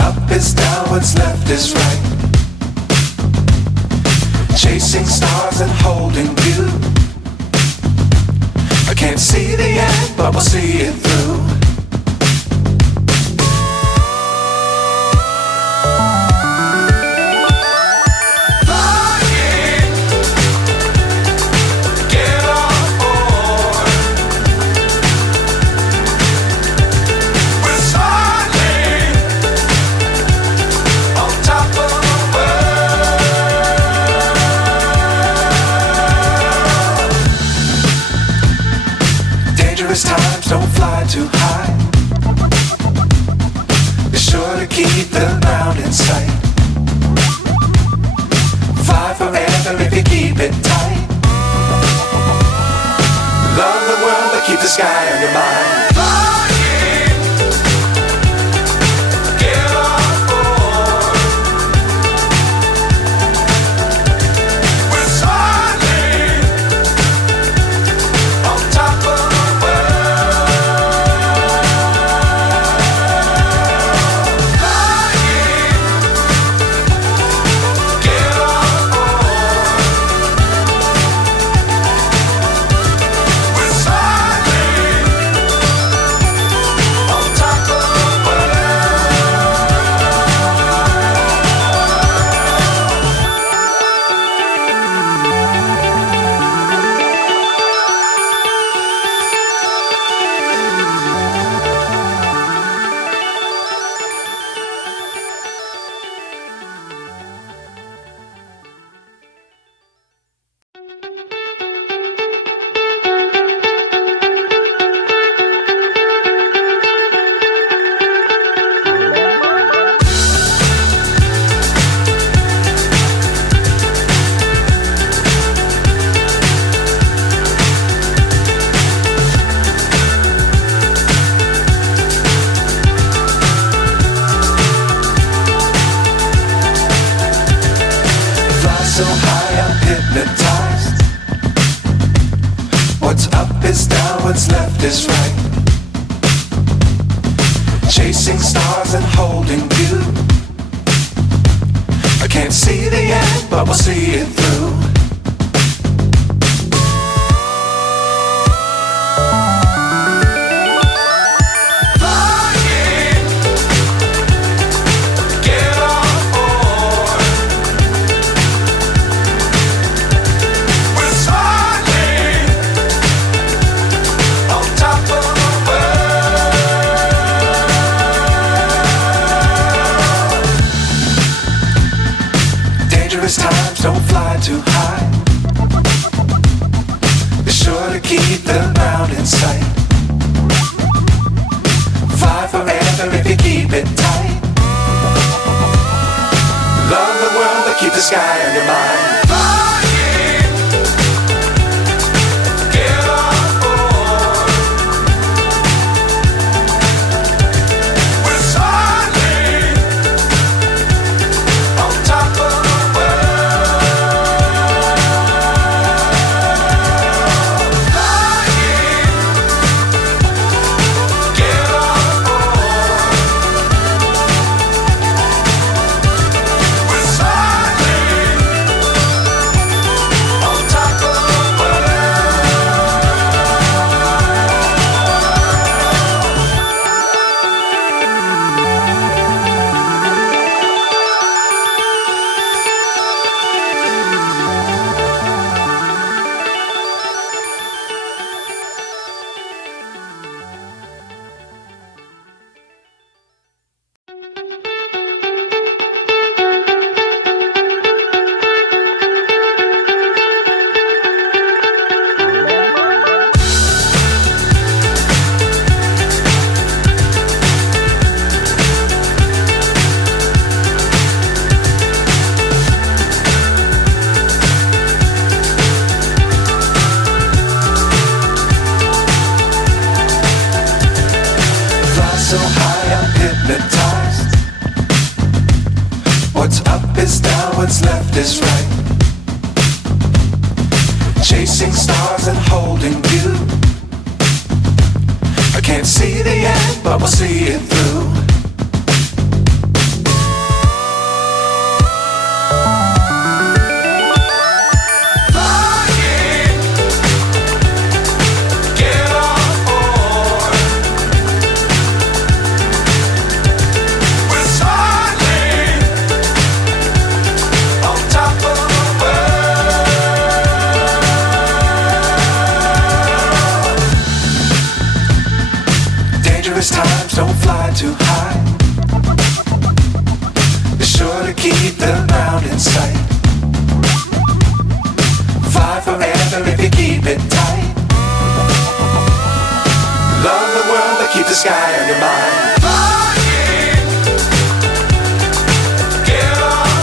up is down, what's left is right. Chasing stars and holding you. I can't see the end, but we'll see it through. Times don't fly too high. Be sure to keep the ground in sight. Fly forever if you keep it tight. Love the world but keep the sky on your mind. So high I'm hypnotized. What's up is down, what's left is right. Chasing stars and holding you. I can't see the end, but we'll see it through. Times don't fly too high. Be sure to keep the ground in sight. Fly forever if you keep it tight. Love the world but keep the sky on your mind. So high I'm hypnotized. What's up is down, what's left is right. Chasing stars and holding you. I can't see the end, but we'll see it through. don't fly too high. Be sure to keep the ground in sight. Fly forever if you keep it tight. Love the world, but keep the sky on your mind.